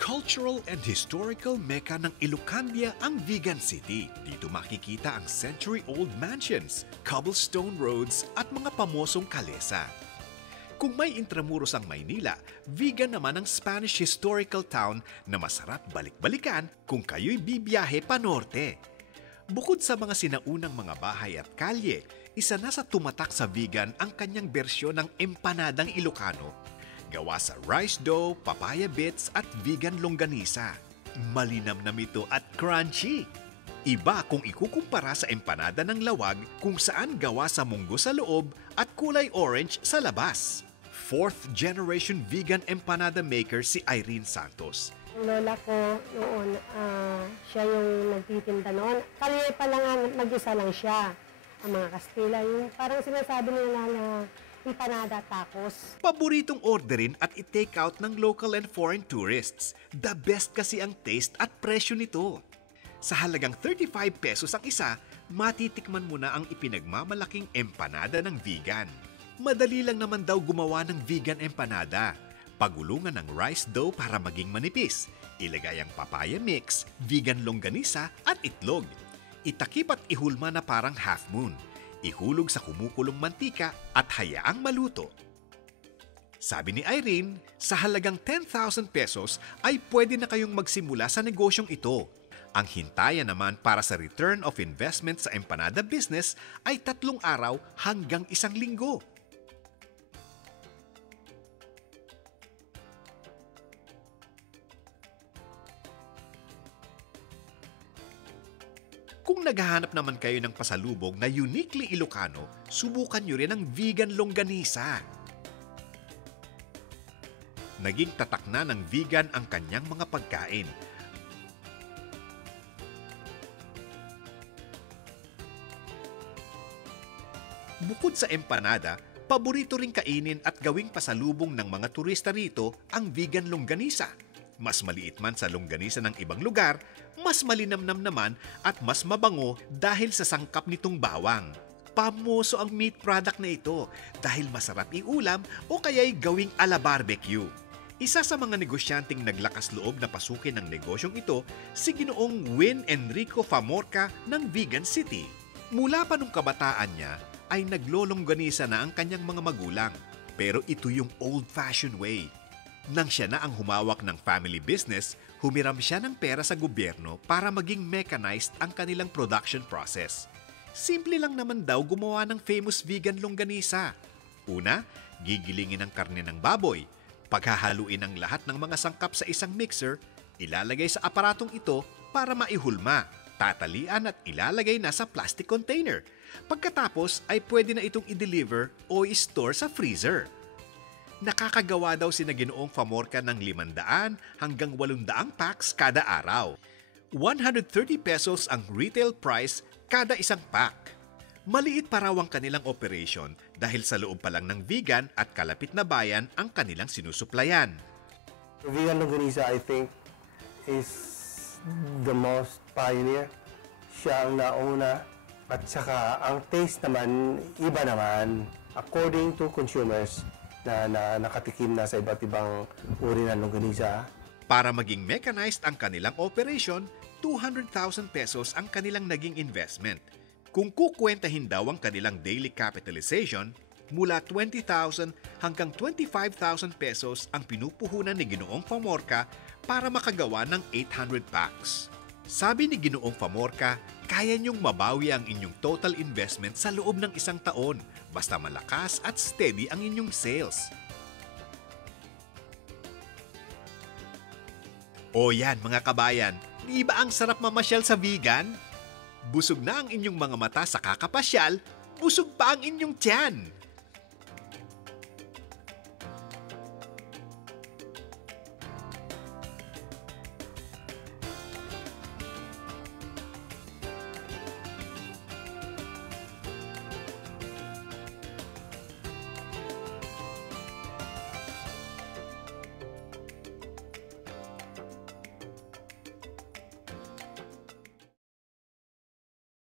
Cultural and historical mecca ng Ilocania ang Vigan City. Dito makikita ang century-old mansions, cobblestone roads at mga pamosong kalesa. Kung may Intramuros ang Maynila, Vigan naman ang Spanish historical town na masarap balik-balikan kung kayo'y bibiyahe pa norte. Bukod sa mga sinaunang mga bahay at kalye, isa na sa tumatak sa Vigan ang kanyang bersyon ng empanadang Ilocano. Gawa sa rice dough, papaya bits at vegan longganisa. Malinamnam ito at crunchy. Iba kung ikukumpara sa empanada ng lawag kung saan gawa sa munggo sa loob at kulay orange sa labas. Fourth generation vegan empanada maker si Irene Santos. Ang lola ko noon, siya yung nagtitinda noon. Kaliya pa lang, mag-isa lang siya. Ang mga Kastila, yung parang sinasabi nila na empanada tacos. Paboritong orderin at i-take out ng local and foreign tourists. The best kasi ang taste at presyo nito. Sa halagang 35 pesos ang isa, matitikman mo na ang ipinagmamalaking empanada ng vegan. Madali lang naman daw gumawa ng vegan empanada. Pagulungan ng rice dough para maging manipis. Ilagay ang papaya mix, vegan longganisa at itlog. Itakip at ihulma na parang half moon. Ihulog sa kumukulong mantika at hayaang maluto. Sabi ni Irene, sa halagang 10,000 pesos ay pwede na kayong magsimula sa negosyong ito. Ang hintayan naman para sa return of investment sa empanada business ay 3 araw hanggang 1 linggo. Kung naghahanap naman kayo ng pasalubong na uniquely Ilocano, subukan nyo rin ang vegan longganisa. Naging tatak na ng vegan ang kanyang mga pagkain. Bukod sa empanada, paborito ring kainin at gawing pasalubong ng mga turista rito ang vegan longganisa. Mas maliit man sa longganisa ng ibang lugar, mas malinamnam naman at mas mabango dahil sa sangkap nitong bawang. Pamoso ang meat product na ito dahil masarap iulam o kaya'y gawing ala barbecue. Isa sa mga negosyanteng naglakas loob na pasukin ang negosyong ito, si Ginoong Win Enrico Famorca ng Vigan City. Mula pa nung kabataan niya, ay naglolongganisa na ang kanyang mga magulang. Pero ito yung old-fashioned way. Nang siya na ang humawak ng family business, humiram siya ng pera sa gobyerno para maging mechanized ang kanilang production process. Simple lang naman daw gumawa ng famous vegan longganisa. Una, gigilingin ang karne ng baboy. Paghahaluin ang lahat ng mga sangkap sa isang mixer, ilalagay sa aparatong ito para maihulma, tatalian at ilalagay na sa plastic container. Pagkatapos ay pwede na itong i-deliver o i-store sa freezer. Nakakagawa daw sina Ginoong Famorca ng 500 hanggang 800 packs kada araw. 130 pesos ang retail price kada isang pack. Maliit pa raw ang kanilang operation dahil sa loob pa lang ng vegan at kalapit na bayan ang kanilang sinusuplayan. Vegan longganisa, I think, is the most pioneer. Siya ang nauna at saka ang taste naman, iba naman. According to consumers, na nakatikim na sa iba't ibang uri ng longganisa. Para maging mechanized ang kanilang operation, 200,000 pesos ang kanilang naging investment. Kung kukwentahin daw ang kanilang daily capitalization, mula 20,000 hanggang 25,000 pesos ang pinupuhunan ni Ginoong Famorca para makagawa ng 800 packs. Sabi ni Ginoong Famorca, kaya niyong mabawi ang inyong total investment sa loob ng 1 taon basta malakas at steady ang inyong sales. O yan mga kabayan, di ba ang sarap mamasyal sa vegan? Busog na ang inyong mga mata sa kakapasyal, busog pa ang inyong tiyan!